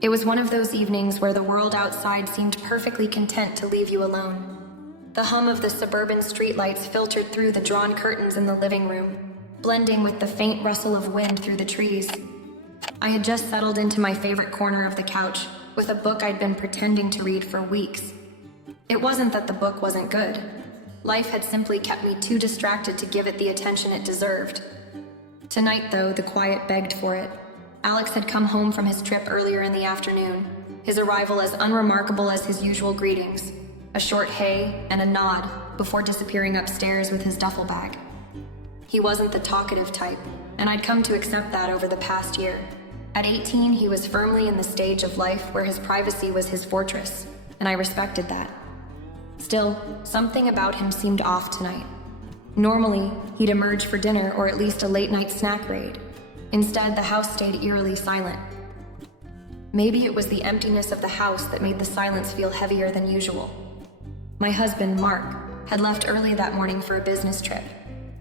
It was one of those evenings where the world outside seemed perfectly content to leave you alone. The hum of the suburban streetlights filtered through the drawn curtains in the living room, blending with the faint rustle of wind through the trees. I had just settled into my favorite corner of the couch, with a book I'd been pretending to read for weeks. It wasn't that the book wasn't good. Life had simply kept me too distracted to give it the attention it deserved. Tonight, though, the quiet begged for it. Alex had come home from his trip earlier in the afternoon, his arrival as unremarkable as his usual greetings. A short hey and a nod before disappearing upstairs with his duffel bag. He wasn't the talkative type, and I'd come to accept that over the past year. At 18, he was firmly in the stage of life where his privacy was his fortress, and I respected that. Still, something about him seemed off tonight. Normally, he'd emerge for dinner or at least a late-night snack raid. Instead, the house stayed eerily silent. Maybe it was the emptiness of the house that made the silence feel heavier than usual. My husband, Mark, had left early that morning for a business trip,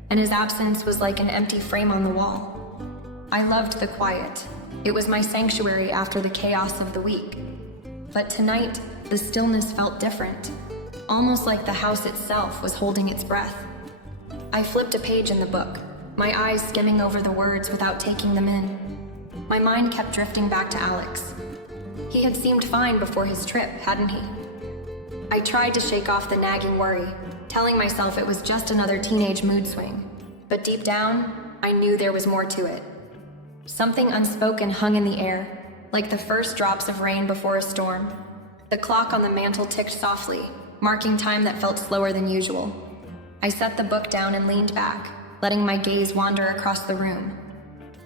and his absence was like an empty frame on the wall. I loved the quiet. It was my sanctuary after the chaos of the week. But tonight, the stillness felt different, almost like the house itself was holding its breath. I flipped a page in the book, my eyes skimming over the words without taking them in. My mind kept drifting back to Alex. He had seemed fine before his trip, hadn't he? I tried to shake off the nagging worry, telling myself it was just another teenage mood swing. But deep down, I knew there was more to it. Something unspoken hung in the air, like the first drops of rain before a storm. The clock on the mantel ticked softly, marking time that felt slower than usual. I set the book down and leaned back, letting my gaze wander across the room.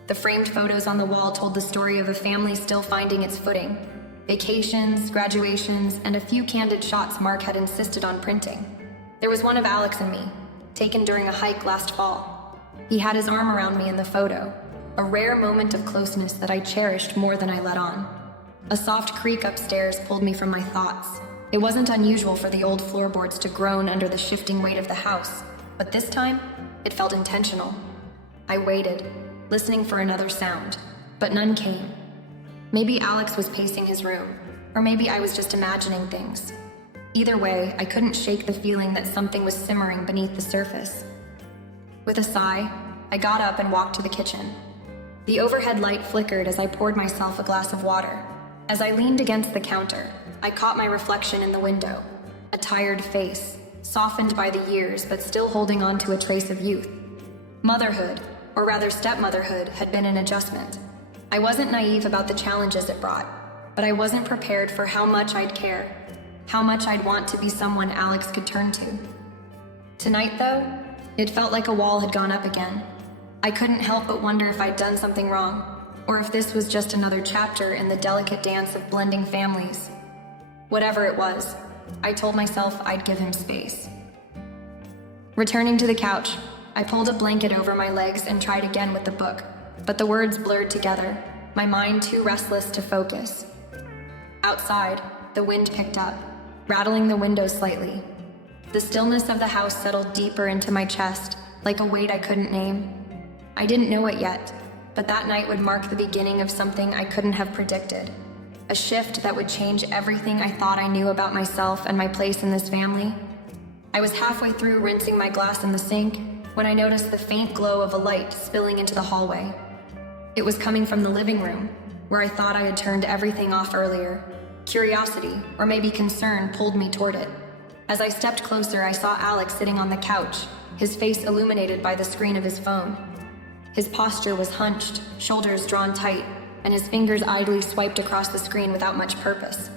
The framed photos on the wall told the story of a family still finding its footing. Vacations, graduations, and a few candid shots Mark had insisted on printing. There was one of Alex and me, taken during a hike last fall. He had his arm around me in the photo, a rare moment of closeness that I cherished more than I let on. A soft creak upstairs pulled me from my thoughts. It wasn't unusual for the old floorboards to groan under the shifting weight of the house, but this time, it felt intentional. I waited, listening for another sound, but none came. Maybe Alex was pacing his room, or maybe I was just imagining things. Either way, I couldn't shake the feeling that something was simmering beneath the surface. With a sigh, I got up and walked to the kitchen. The overhead light flickered as I poured myself a glass of water. As I leaned against the counter, I caught my reflection in the window. A tired face, softened by the years but still holding on to a trace of youth. Motherhood, or rather stepmotherhood, had been an adjustment. I wasn't naive about the challenges it brought, but I wasn't prepared for how much I'd care, how much I'd want to be someone Alex could turn to. Tonight, though, it felt like a wall had gone up again. I couldn't help but wonder if I'd done something wrong, or if this was just another chapter in the delicate dance of blending families. Whatever it was, I told myself I'd give him space. Returning to the couch, I pulled a blanket over my legs and tried again with the book, but the words blurred together, my mind too restless to focus. Outside, the wind picked up, rattling the windows slightly. The stillness of the house settled deeper into my chest, like a weight I couldn't name. I didn't know it yet, but that night would mark the beginning of something I couldn't have predicted. A shift that would change everything I thought I knew about myself and my place in this family. I was halfway through rinsing my glass in the sink when I noticed the faint glow of a light spilling into the hallway. It was coming from the living room, where I thought I had turned everything off earlier. Curiosity, or maybe concern, pulled me toward it. As I stepped closer, I saw Alex sitting on the couch, his face illuminated by the screen of his phone. His posture was hunched, shoulders drawn tight, and his fingers idly swiped across the screen without much purpose.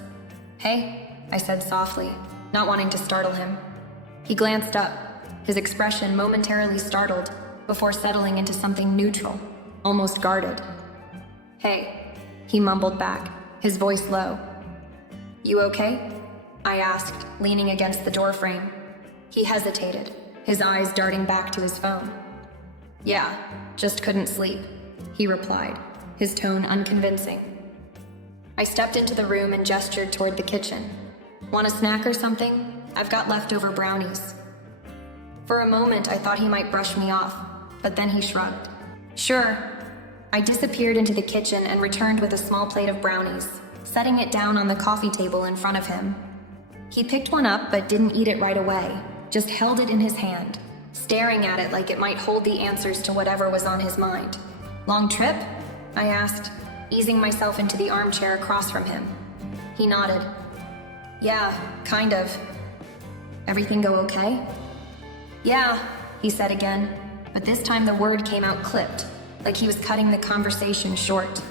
"Hey," I said softly, not wanting to startle him. He glanced up, his expression momentarily startled, before settling into something neutral, almost guarded. "Hey," he mumbled back, his voice low. "You okay?" I asked, leaning against the doorframe. He hesitated, his eyes darting back to his phone. "Yeah, just couldn't sleep," he replied, his tone unconvincing. I stepped into the room and gestured toward the kitchen. "Want a snack or something? I've got leftover brownies." For a moment, I thought he might brush me off, but then he shrugged. "Sure." I disappeared into the kitchen and returned with a small plate of brownies, setting it down on the coffee table in front of him. He picked one up but didn't eat it right away, just held it in his hand, staring at it like it might hold the answers to whatever was on his mind. "Long trip?" I asked, easing myself into the armchair across from him. He nodded. "Yeah, kind of." "Everything go okay?" "Yeah," he said again, but this time the word came out clipped, like he was cutting the conversation short.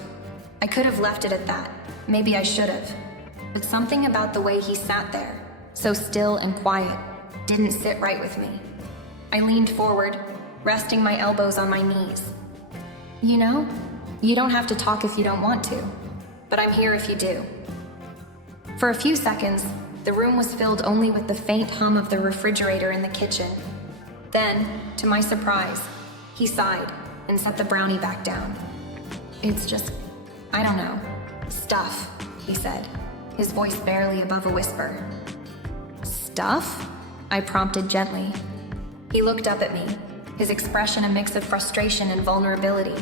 I could have left it at that. Maybe I should have. But something about the way he sat there, so still and quiet, didn't sit right with me. I leaned forward, resting my elbows on my knees. "You know, you don't have to talk if you don't want to, but I'm here if you do." For a few seconds, the room was filled only with the faint hum of the refrigerator in the kitchen. Then, to my surprise, he sighed and set the brownie back down. "It's just, I don't know, stuff," he said, his voice barely above a whisper. "Stuff?" I prompted gently. He looked up at me, his expression a mix of frustration and vulnerability.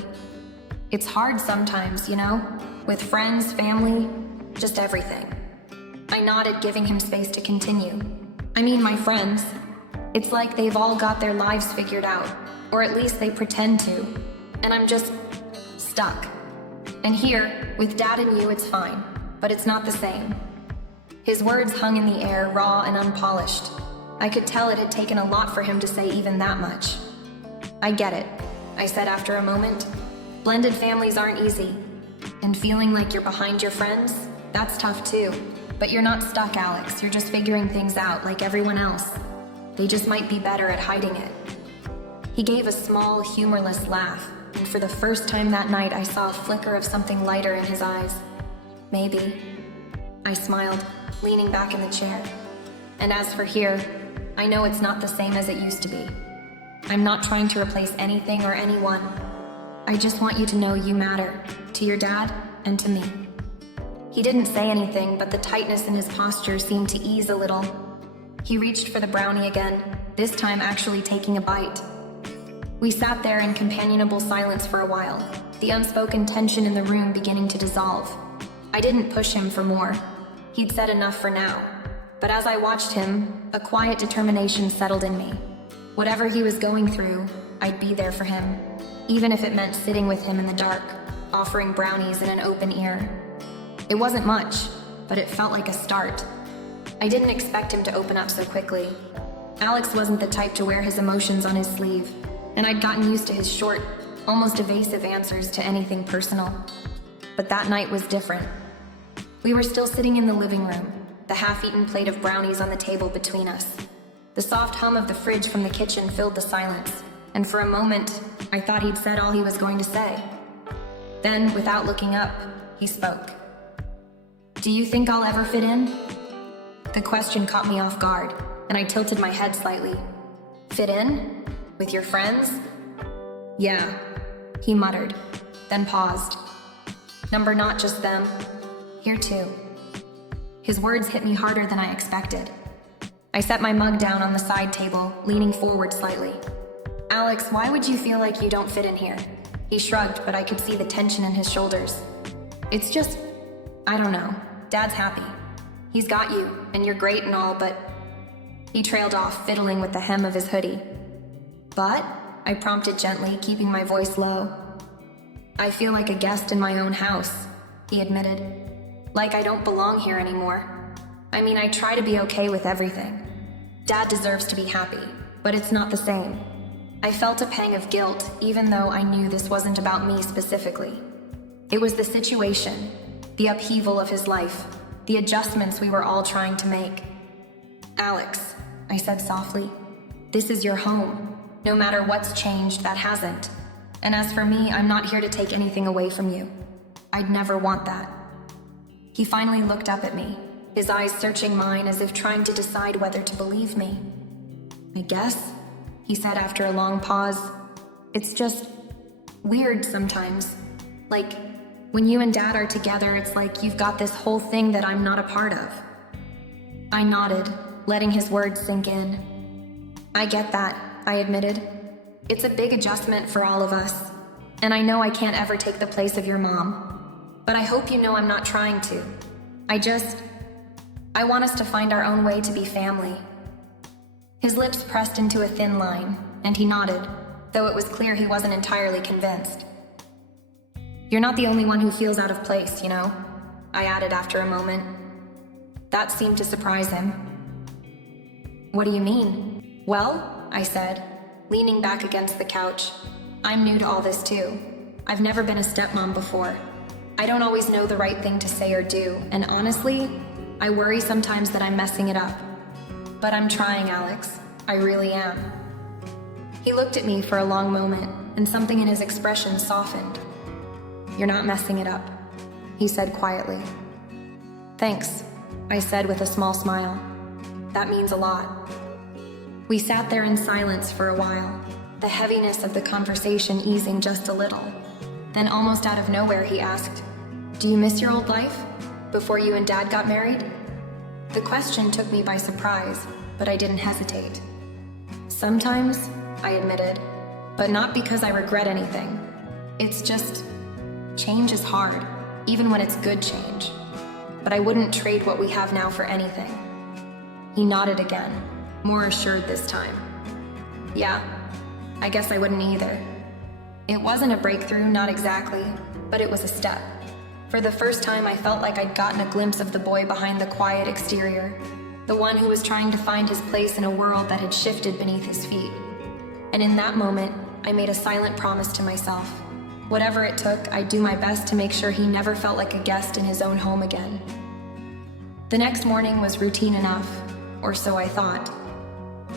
"It's hard sometimes, you know, with friends, family, just everything." I nodded, giving him space to continue. "I mean, my friends. It's like they've all got their lives figured out, or at least they pretend to, and I'm just stuck. And here, with Dad and you, it's fine, but it's not the same." His words hung in the air, raw and unpolished. I could tell it had taken a lot for him to say even that much. "I get it," I said after a moment. "Blended families aren't easy, and feeling like you're behind your friends, that's tough too. But you're not stuck, Alex. You're just figuring things out like everyone else. They just might be better at hiding it." He gave a small, humorless laugh, and for the first time that night I saw a flicker of something lighter in his eyes. "Maybe." I smiled, leaning back in the chair. "And as for here, I know it's not the same as it used to be. I'm not trying to replace anything or anyone. I just want you to know you matter, to your dad and to me." He didn't say anything, but the tightness in his posture seemed to ease a little. He reached for the brownie again, this time actually taking a bite. We sat there in companionable silence for a while, the unspoken tension in the room beginning to dissolve. I didn't push him for more. He'd said enough for now. But as I watched him, a quiet determination settled in me. Whatever he was going through, I'd be there for him, even if it meant sitting with him in the dark, offering brownies in an open ear. It wasn't much, but it felt like a start. I didn't expect him to open up so quickly. Alex wasn't the type to wear his emotions on his sleeve, and I'd gotten used to his short, almost evasive answers to anything personal. But that night was different. We were still sitting in the living room, the half-eaten plate of brownies on the table between us. The soft hum of the fridge from the kitchen filled the silence, and for a moment, I thought he'd said all he was going to say. Then, without looking up, he spoke. "Do you think I'll ever fit in?" The question caught me off guard, and I tilted my head slightly. "Fit in? With your friends?" "Yeah," he muttered, then paused. "Number not just them. Here too." His words hit me harder than I expected. I set my mug down on the side table, leaning forward slightly. "Alex, why would you feel like you don't fit in here?" He shrugged, but I could see the tension in his shoulders. "It's just, I don't know. Dad's happy. He's got you, and you're great and all, but..." He trailed off, fiddling with the hem of his hoodie. "But?" I prompted gently, keeping my voice low. "I feel like a guest in my own house," he admitted. "Like I don't belong here anymore. I mean, I try to be okay with everything. Dad deserves to be happy, but it's not the same." I felt a pang of guilt, even though I knew this wasn't about me specifically. It was the situation, the upheaval of his life, the adjustments we were all trying to make. "Alex," I said softly, "this is your home. No matter what's changed, that hasn't. And as for me, I'm not here to take anything away from you. I'd never want that." He finally looked up at me, his eyes searching mine as if trying to decide whether to believe me. "I guess," he said after a long pause, "it's just weird sometimes. Like, when you and Dad are together, it's like you've got this whole thing that I'm not a part of." I nodded, letting his words sink in. "I get that," I admitted. "It's a big adjustment for all of us, and I know I can't ever take the place of your mom. But I hope you know I'm not trying to. I want us to find our own way to be family." His lips pressed into a thin line, and he nodded, though it was clear he wasn't entirely convinced. "You're not the only one who feels out of place, you know," I added after a moment. That seemed to surprise him. "What do you mean?" "Well," I said, leaning back against the couch, "I'm new to all this too. I've never been a stepmom before. I don't always know the right thing to say or do, and honestly, I worry sometimes that I'm messing it up. But I'm trying, Alex. I really am." He looked at me for a long moment, and something in his expression softened. "You're not messing it up," he said quietly. "Thanks," I said with a small smile. "That means a lot." We sat there in silence for a while, the heaviness of the conversation easing just a little. Then almost out of nowhere he asked, "Do you miss your old life? Before you and Dad got married?" The question took me by surprise, but I didn't hesitate. "Sometimes," I admitted, "but not because I regret anything. It's just, change is hard, even when it's good change. But I wouldn't trade what we have now for anything." He nodded again, more assured this time. "Yeah, I guess I wouldn't either." It wasn't a breakthrough, not exactly, but it was a step. For the first time, I felt like I'd gotten a glimpse of the boy behind the quiet exterior, the one who was trying to find his place in a world that had shifted beneath his feet. And in that moment, I made a silent promise to myself. Whatever it took, I'd do my best to make sure he never felt like a guest in his own home again. The next morning was routine enough, or so I thought.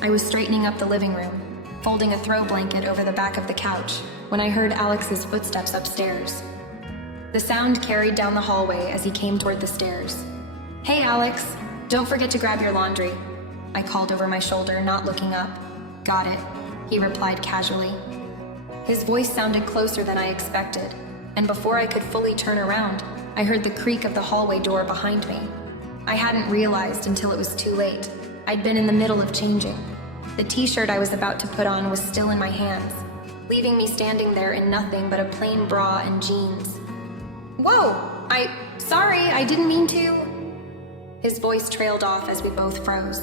I was straightening up the living room, folding a throw blanket over the back of the couch, when I heard Alex's footsteps upstairs. The sound carried down the hallway as he came toward the stairs. "Hey, Alex, don't forget to grab your laundry," I called over my shoulder, not looking up. "Got it," he replied casually. His voice sounded closer than I expected, and before I could fully turn around, I heard the creak of the hallway door behind me. I hadn't realized until it was too late. I'd been in the middle of changing. The t-shirt I was about to put on was still in my hands, leaving me standing there in nothing but a plain bra and jeans. "Whoa! Sorry, I didn't mean to." His voice trailed off as we both froze.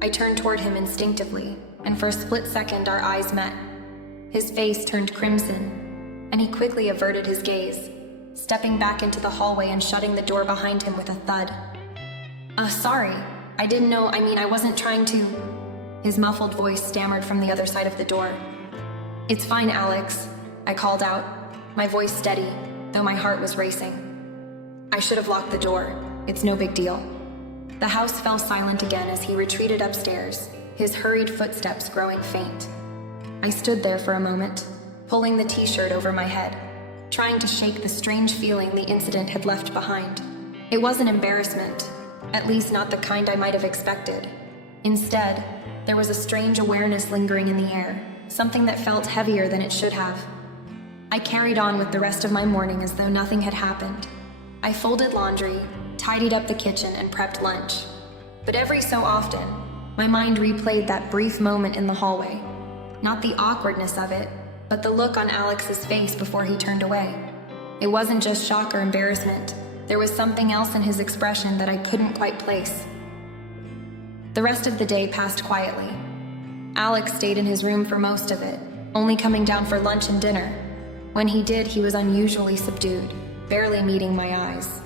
I turned toward him instinctively, and for a split second our eyes met. His face turned crimson, and he quickly averted his gaze, stepping back into the hallway and shutting the door behind him with a thud. Sorry, I didn't know, I wasn't trying to..." His muffled voice stammered from the other side of the door. "It's fine, Alex," I called out, my voice steady, though my heart was racing. "I should have locked the door. It's no big deal." The house fell silent again as he retreated upstairs, his hurried footsteps growing faint. I stood there for a moment, pulling the t-shirt over my head, trying to shake the strange feeling the incident had left behind. It wasn't embarrassment, at least not the kind I might have expected. Instead, there was a strange awareness lingering in the air, something that felt heavier than it should have. I carried on with the rest of my morning as though nothing had happened. I folded laundry, tidied up the kitchen, and prepped lunch. But every so often, my mind replayed that brief moment in the hallway. Not the awkwardness of it, but the look on Alex's face before he turned away. It wasn't just shock or embarrassment. There was something else in his expression that I couldn't quite place. The rest of the day passed quietly. Alex stayed in his room for most of it, only coming down for lunch and dinner. When he did, he was unusually subdued, barely meeting my eyes.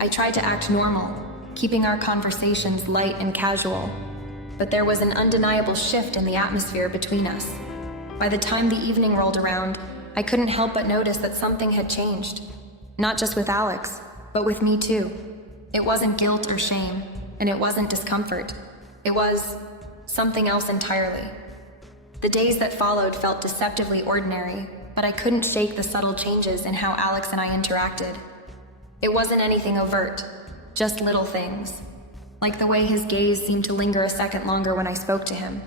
I tried to act normal, keeping our conversations light and casual, but there was an undeniable shift in the atmosphere between us. By the time the evening rolled around, I couldn't help but notice that something had changed. Not just with Alex, but with me too. It wasn't guilt or shame, and it wasn't discomfort. It was something else entirely. The days that followed felt deceptively ordinary, but I couldn't shake the subtle changes in how Alex and I interacted. It wasn't anything overt, just little things, like the way his gaze seemed to linger a second longer when I spoke to him,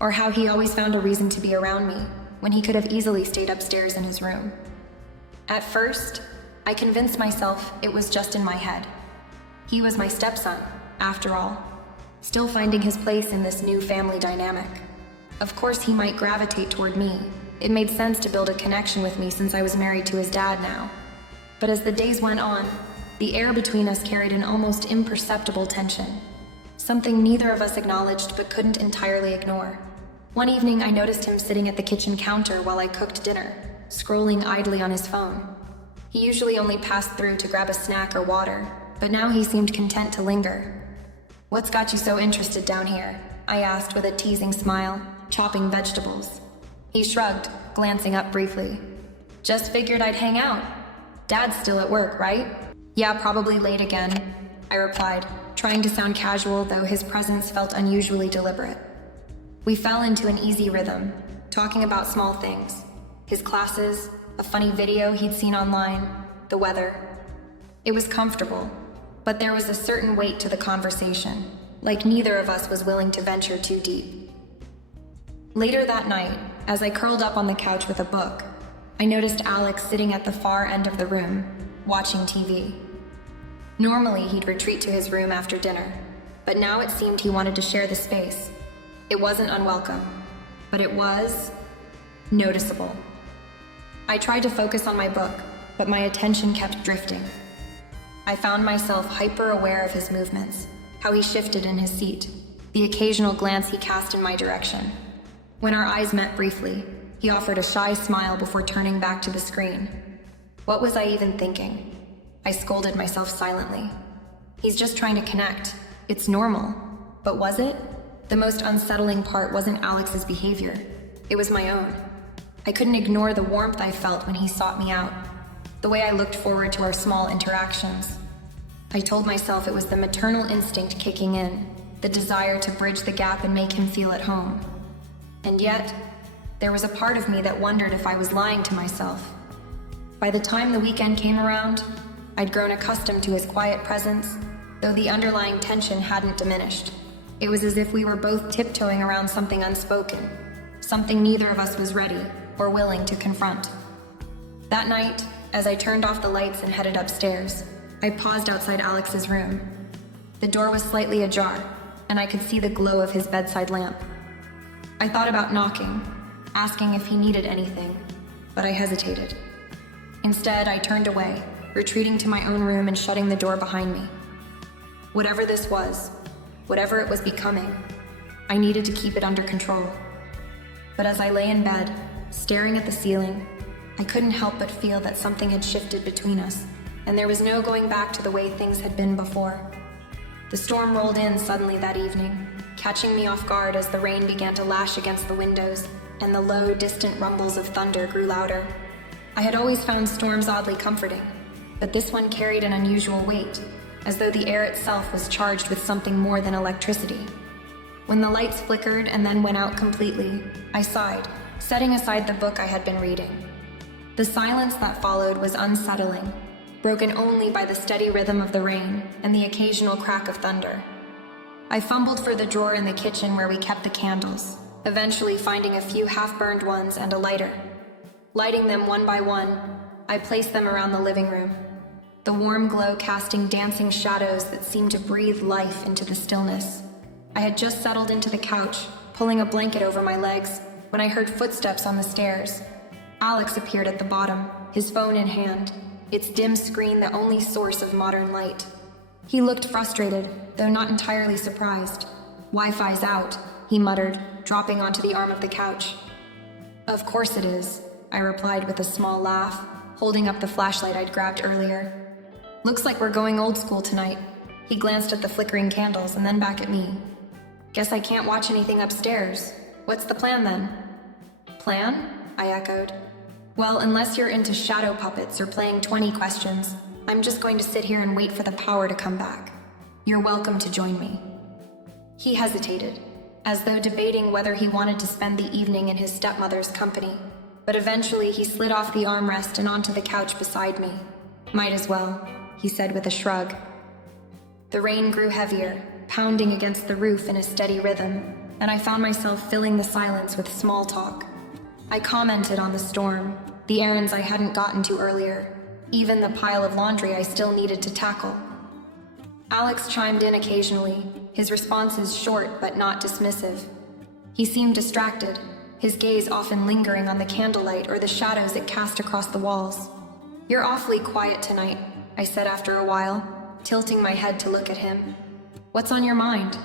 or how he always found a reason to be around me when he could have easily stayed upstairs in his room. At first, I convinced myself it was just in my head. He was my stepson, after all, still finding his place in this new family dynamic. Of course he might gravitate toward me. It made sense to build a connection with me since I was married to his dad now. But as the days went on, The air between us carried an almost imperceptible tension, something neither of us acknowledged but couldn't entirely ignore. One evening, I noticed him sitting at the kitchen counter while I cooked dinner, scrolling idly on his phone. He usually only passed through to grab a snack or water, but now he seemed content to linger. "What's got you so interested down here?" I asked with a teasing smile, chopping vegetables. He shrugged, glancing up briefly. "Just figured I'd hang out. Dad's still at work, right?" "Yeah, probably late again," I replied, trying to sound casual, though his presence felt unusually deliberate. We fell into an easy rhythm, talking about small things. His classes, a funny video he'd seen online, the weather. It was comfortable, but there was a certain weight to the conversation, like neither of us was willing to venture too deep. Later that night, as I curled up on the couch with a book, I noticed Alex sitting at the far end of the room, watching TV. Normally, he'd retreat to his room after dinner, but now it seemed he wanted to share the space. It wasn't unwelcome, but it was noticeable. I tried to focus on my book, but my attention kept drifting. I found myself hyper-aware of his movements, how he shifted in his seat, the occasional glance he cast in my direction. When our eyes met briefly, he offered a shy smile before turning back to the screen. What was I even thinking? I scolded myself silently. He's just trying to connect. It's normal. But was it? The most unsettling part wasn't Alex's behavior. It was my own. I couldn't ignore the warmth I felt when he sought me out, the way I looked forward to our small interactions. I told myself it was the maternal instinct kicking in, the desire to bridge the gap and make him feel at home. And yet, there was a part of me that wondered if I was lying to myself. By the time the weekend came around, I'd grown accustomed to his quiet presence, though the underlying tension hadn't diminished. It was as if we were both tiptoeing around something unspoken, something neither of us was ready or willing to confront. That night, as I turned off the lights and headed upstairs, I paused outside Alex's room. The door was slightly ajar, and I could see the glow of his bedside lamp. I thought about knocking, asking if he needed anything, but I hesitated. Instead, I turned away, retreating to my own room and shutting the door behind me. Whatever this was, whatever it was becoming, I needed to keep it under control. But as I lay in bed, staring at the ceiling, I couldn't help but feel that something had shifted between us, and there was no going back to the way things had been before. The storm rolled in suddenly that evening, catching me off guard as the rain began to lash against the windows, and the low, distant rumbles of thunder grew louder. I had always found storms oddly comforting, but this one carried an unusual weight, as though the air itself was charged with something more than electricity. When the lights flickered and then went out completely, I sighed, setting aside the book I had been reading. The silence that followed was unsettling, broken only by the steady rhythm of the rain and the occasional crack of thunder. I fumbled for the drawer in the kitchen where we kept the candles, eventually finding a few half-burned ones and a lighter. Lighting them one by one, I placed them around the living room, the warm glow casting dancing shadows that seemed to breathe life into the stillness. I had just settled into the couch, pulling a blanket over my legs, when I heard footsteps on the stairs. Alex appeared at the bottom, his phone in hand, its dim screen the only source of modern light. He looked frustrated, though not entirely surprised. "Wi-Fi's out," he muttered, dropping onto the arm of the couch. "Of course it is," I replied with a small laugh, holding up the flashlight I'd grabbed earlier. "Looks like we're going old school tonight." He glanced at the flickering candles and then back at me. "Guess I can't watch anything upstairs. What's the plan then?" "Plan?" I echoed. "Well, unless you're into shadow puppets or playing 20 questions, I'm just going to sit here and wait for the power to come back. You're welcome to join me." He hesitated, as though debating whether he wanted to spend the evening in his stepmother's company, but eventually he slid off the armrest and onto the couch beside me. "Might as well," he said with a shrug. The rain grew heavier, pounding against the roof in a steady rhythm, and I found myself filling the silence with small talk. I commented on the storm, the errands I hadn't gotten to earlier, even the pile of laundry I still needed to tackle. Alex chimed in occasionally, his responses short but not dismissive. He seemed distracted, his gaze often lingering on the candlelight or the shadows it cast across the walls. "You're awfully quiet tonight," I said after a while, tilting my head to look at him. What's on your mind?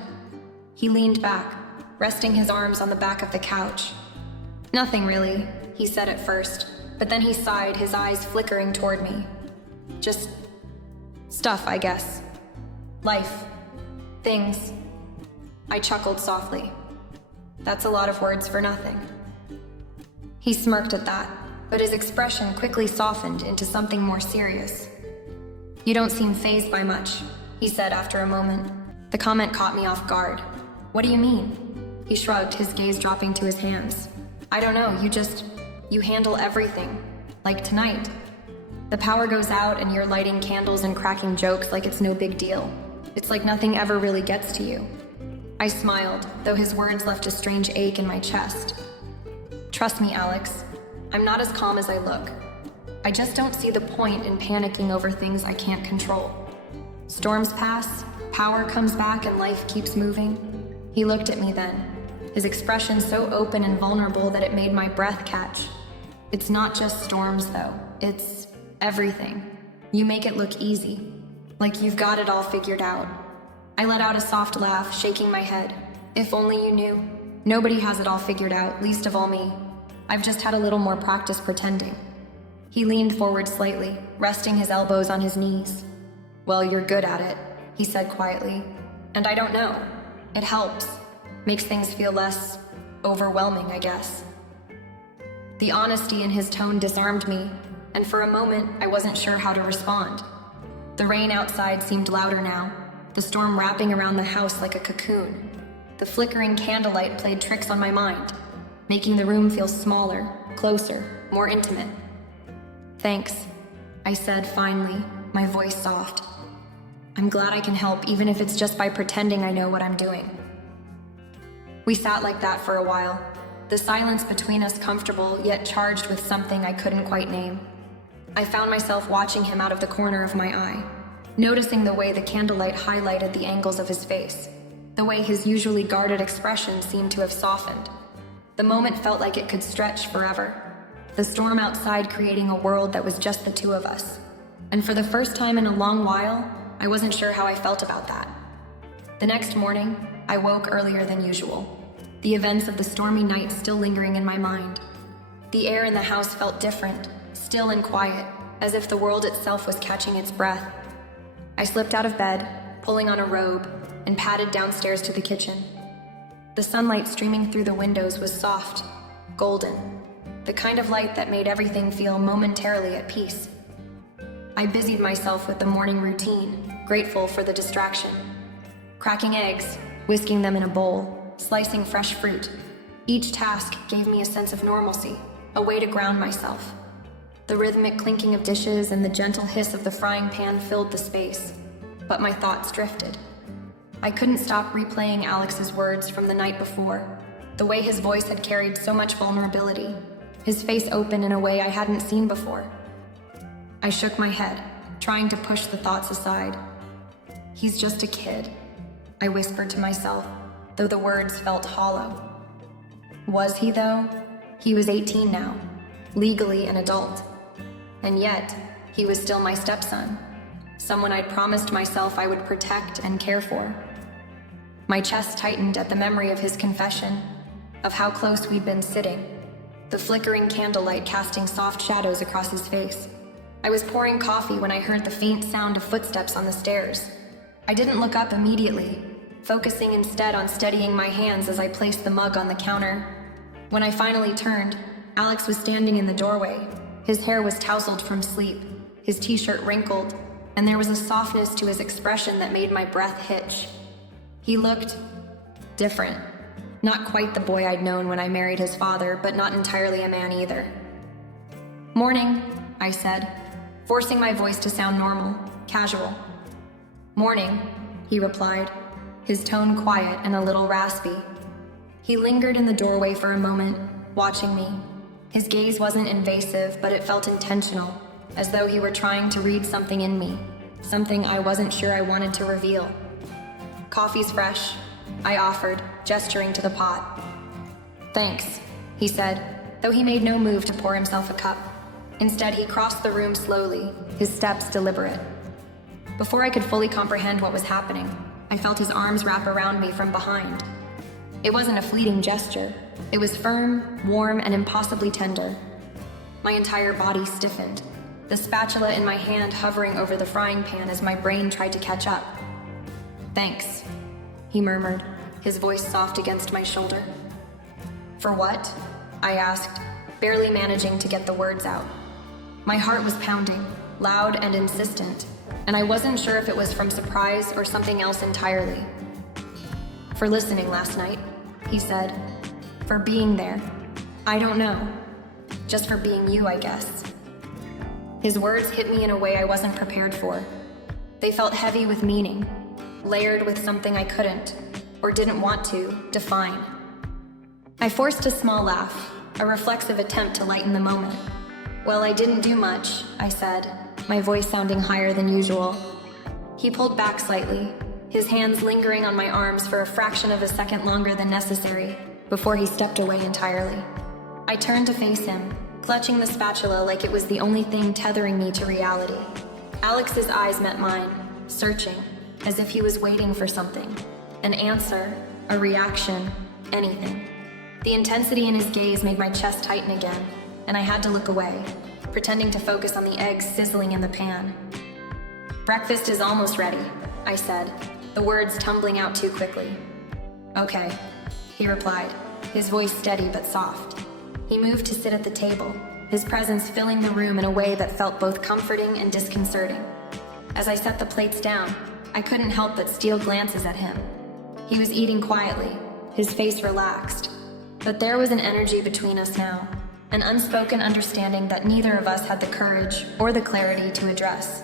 He leaned back, resting his arms on the back of the couch. Nothing really, he said at first, but then he sighed, his eyes flickering toward me. Just stuff, I guess. Life. Things. I chuckled softly. That's a lot of words for nothing. He smirked at that, but his expression quickly softened into something more serious. You don't seem fazed by much, he said after a moment. The comment caught me off guard. What do you mean? He shrugged, his gaze dropping to his hands. I don't know, you handle everything. Like tonight. The power goes out and you're lighting candles and cracking jokes like it's no big deal. It's like nothing ever really gets to you. I smiled, though his words left a strange ache in my chest. Trust me, Alex. I'm not as calm as I look. I just don't see the point in panicking over things I can't control. Storms pass, power comes back, and life keeps moving. He looked at me then, his expression so open and vulnerable that it made my breath catch. It's not just storms, though. It's everything. You make it look easy, like you've got it all figured out. I let out a soft laugh, shaking my head. If only you knew. Nobody has it all figured out, least of all me. I've just had a little more practice pretending. He leaned forward slightly, resting his elbows on his knees. Well, you're good at it, he said quietly. And I don't know. It helps. Makes things feel less overwhelming, I guess. The honesty in his tone disarmed me, and for a moment, I wasn't sure how to respond. The rain outside seemed louder now, the storm wrapping around the house like a cocoon. The flickering candlelight played tricks on my mind, making the room feel smaller, closer, more intimate. Thanks, I said finally, my voice soft. I'm glad I can help, even if it's just by pretending I know what I'm doing. We sat like that for a while, the silence between us comfortable yet charged with something I couldn't quite name. I found myself watching him out of the corner of my eye, noticing the way the candlelight highlighted the angles of his face, the way his usually guarded expression seemed to have softened. The moment felt like it could stretch forever, the storm outside creating a world that was just the two of us. And for the first time in a long while, I wasn't sure how I felt about that. The next morning, I woke earlier than usual, the events of the stormy night still lingering in my mind. The air in the house felt different, still and quiet, as if the world itself was catching its breath. I slipped out of bed, pulling on a robe, and padded downstairs to the kitchen. The sunlight streaming through the windows was soft, golden, the kind of light that made everything feel momentarily at peace. I busied myself with the morning routine, grateful for the distraction. Cracking eggs, whisking them in a bowl, slicing fresh fruit. Each task gave me a sense of normalcy, a way to ground myself. The rhythmic clinking of dishes and the gentle hiss of the frying pan filled the space, but my thoughts drifted. I couldn't stop replaying Alex's words from the night before, the way his voice had carried so much vulnerability, his face open in a way I hadn't seen before. I shook my head, trying to push the thoughts aside. He's just a kid, I whispered to myself, though the words felt hollow. Was he, though? He was 18 now, legally an adult. And yet, he was still my stepson, someone I'd promised myself I would protect and care for. My chest tightened at the memory of his confession, of how close we'd been sitting, the flickering candlelight casting soft shadows across his face. I was pouring coffee when I heard the faint sound of footsteps on the stairs. I didn't look up immediately, focusing instead on steadying my hands as I placed the mug on the counter. When I finally turned, Alex was standing in the doorway. His hair was tousled from sleep, his t-shirt wrinkled, and there was a softness to his expression that made my breath hitch. He looked different. Not quite the boy I'd known when I married his father, but not entirely a man either. Morning, I said, forcing my voice to sound normal, casual. Morning, he replied, his tone quiet and a little raspy. He lingered in the doorway for a moment, watching me. His gaze wasn't invasive, but it felt intentional, as though he were trying to read something in me, something I wasn't sure I wanted to reveal. Coffee's fresh, I offered, gesturing to the pot. Thanks, he said, though he made no move to pour himself a cup. Instead, he crossed the room slowly, his steps deliberate. Before I could fully comprehend what was happening, I felt his arms wrap around me from behind. It wasn't a fleeting gesture. It was firm, warm, and impossibly tender. My entire body stiffened, the spatula in my hand hovering over the frying pan as my brain tried to catch up. "Thanks," he murmured, his voice soft against my shoulder. "For what?" I asked, barely managing to get the words out. My heart was pounding, loud and insistent, and I wasn't sure if it was from surprise or something else entirely. "For listening last night," he said. "For being there. I don't know. Just for being you, I guess." His words hit me in a way I wasn't prepared for. They felt heavy with meaning, layered with something I couldn't, or didn't want to, define. I forced a small laugh, a reflexive attempt to lighten the moment. "Well, I didn't do much," I said, my voice sounding higher than usual. He pulled back slightly, his hands lingering on my arms for a fraction of a second longer than necessary, before he stepped away entirely. I turned to face him, clutching the spatula like it was the only thing tethering me to reality. Alex's eyes met mine, searching, as if he was waiting for something. An answer, a reaction, anything. The intensity in his gaze made my chest tighten again, and I had to look away, pretending to focus on the eggs sizzling in the pan. "Breakfast is almost ready," I said, the words tumbling out too quickly. "Okay," he replied, his voice steady but soft. He moved to sit at the table, his presence filling the room in a way that felt both comforting and disconcerting. As I set the plates down, I couldn't help but steal glances at him. He was eating quietly, his face relaxed, but there was an energy between us now, an unspoken understanding that neither of us had the courage or the clarity to address.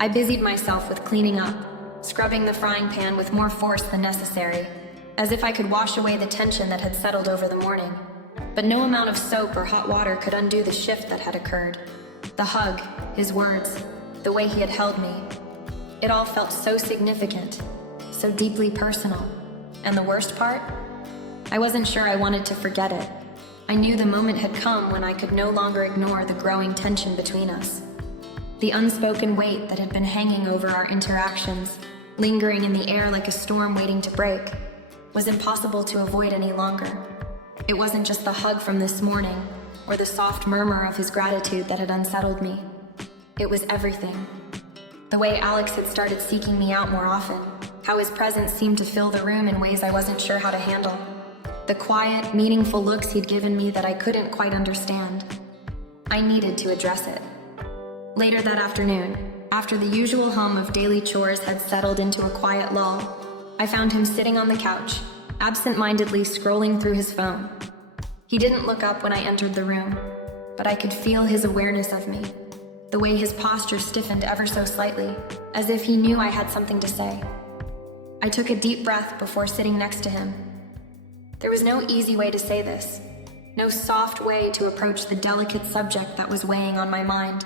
I busied myself with cleaning up, scrubbing the frying pan with more force than necessary, as if I could wash away the tension that had settled over the morning. But no amount of soap or hot water could undo the shift that had occurred. The hug, his words, the way he had held me. It all felt so significant, so deeply personal. And the worst part? I wasn't sure I wanted to forget it. I knew the moment had come when I could no longer ignore the growing tension between us. The unspoken weight that had been hanging over our interactions, lingering in the air like a storm waiting to break, was impossible to avoid any longer. It wasn't just the hug from this morning, or the soft murmur of his gratitude that had unsettled me. It was everything. The way Alex had started seeking me out more often, how his presence seemed to fill the room in ways I wasn't sure how to handle. The quiet, meaningful looks he'd given me that I couldn't quite understand. I needed to address it. Later that afternoon, after the usual hum of daily chores had settled into a quiet lull, I found him sitting on the couch, absent-mindedly scrolling through his phone. He didn't look up when I entered the room, but I could feel his awareness of me, the way his posture stiffened ever so slightly, as if he knew I had something to say. I took a deep breath before sitting next to him. There was no easy way to say this, no soft way to approach the delicate subject that was weighing on my mind.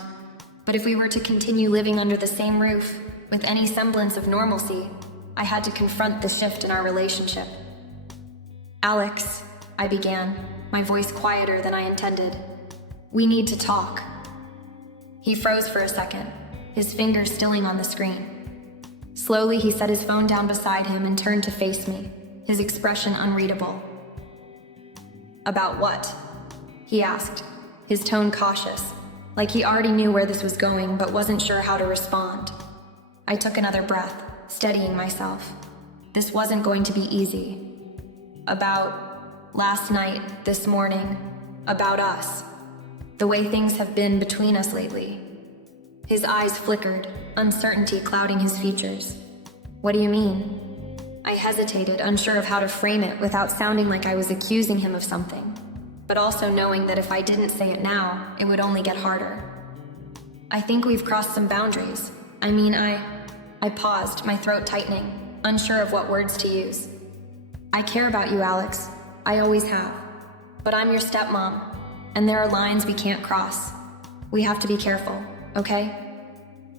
But if we were to continue living under the same roof, with any semblance of normalcy, I had to confront the shift in our relationship. "Alex," I began, my voice quieter than I intended. "We need to talk." He froze for a second, his fingers stilling on the screen. Slowly, he set his phone down beside him and turned to face me, his expression unreadable. "About what?" he asked, his tone cautious, like he already knew where this was going but wasn't sure how to respond. I took another breath, steadying myself. This wasn't going to be easy. "About last night, this morning, about us, the way things have been between us lately." His eyes flickered, uncertainty clouding his features. "What do you mean?" I hesitated, unsure of how to frame it without sounding like I was accusing him of something, but also knowing that if I didn't say it now, it would only get harder. "I think we've crossed some boundaries. I paused, my throat tightening, unsure of what words to use. "I care about you, Alex. I always have. But I'm your stepmom, and there are lines we can't cross. We have to be careful, okay?"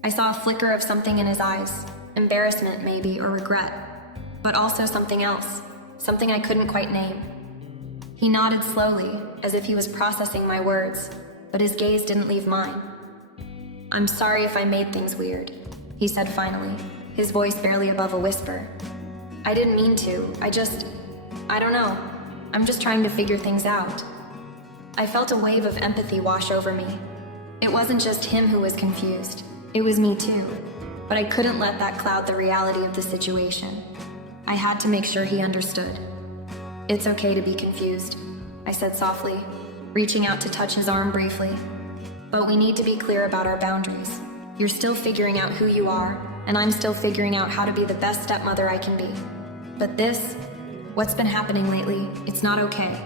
I saw a flicker of something in his eyes, embarrassment maybe, or regret, but also something else, something I couldn't quite name. He nodded slowly, as if he was processing my words, but his gaze didn't leave mine. "I'm sorry if I made things weird," he said finally, his voice barely above a whisper. I didn't mean to. I don't know. I'm just trying to figure things out. I felt a wave of empathy wash over me. It wasn't just him who was confused. It was me too. But I couldn't let that cloud the reality of the situation. I had to make sure he understood. It's okay to be confused, I said softly, reaching out to touch his arm briefly. But we need to be clear about our boundaries. You're still figuring out who you are, and I'm still figuring out how to be the best stepmother I can be. But what's been happening lately, it's not okay.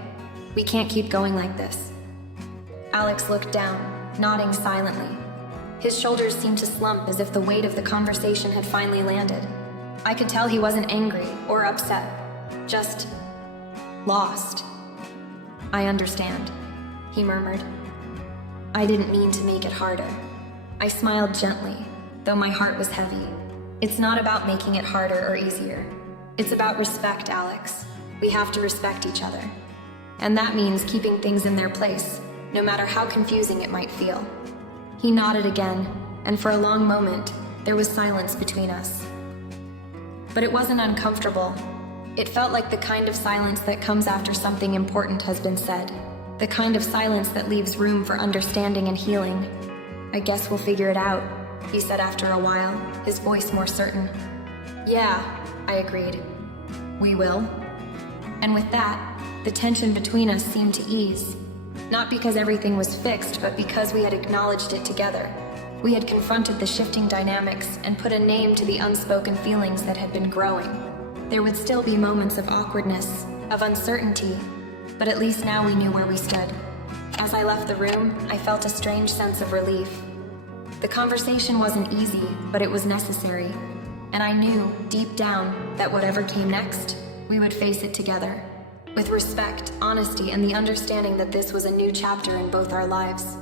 We can't keep going like this. Alex looked down, nodding silently. His shoulders seemed to slump as if the weight of the conversation had finally landed. I could tell he wasn't angry or upset, just lost. I understand, he murmured. I didn't mean to make it harder. I smiled gently, though my heart was heavy. It's not about making it harder or easier. It's about respect, Alex. We have to respect each other. And that means keeping things in their place, no matter how confusing it might feel. He nodded again, and for a long moment, there was silence between us. But it wasn't uncomfortable. It felt like the kind of silence that comes after something important has been said. The kind of silence that leaves room for understanding and healing. I guess we'll figure it out, he said after a while, his voice more certain. Yeah, I agreed. We will. And with that, the tension between us seemed to ease. Not because everything was fixed, but because we had acknowledged it together. We had confronted the shifting dynamics and put a name to the unspoken feelings that had been growing. There would still be moments of awkwardness, of uncertainty, but at least now we knew where we stood. As I left the room, I felt a strange sense of relief. The conversation wasn't easy, but it was necessary. And I knew, deep down, that whatever came next, we would face it together. With respect, honesty, and the understanding that this was a new chapter in both our lives.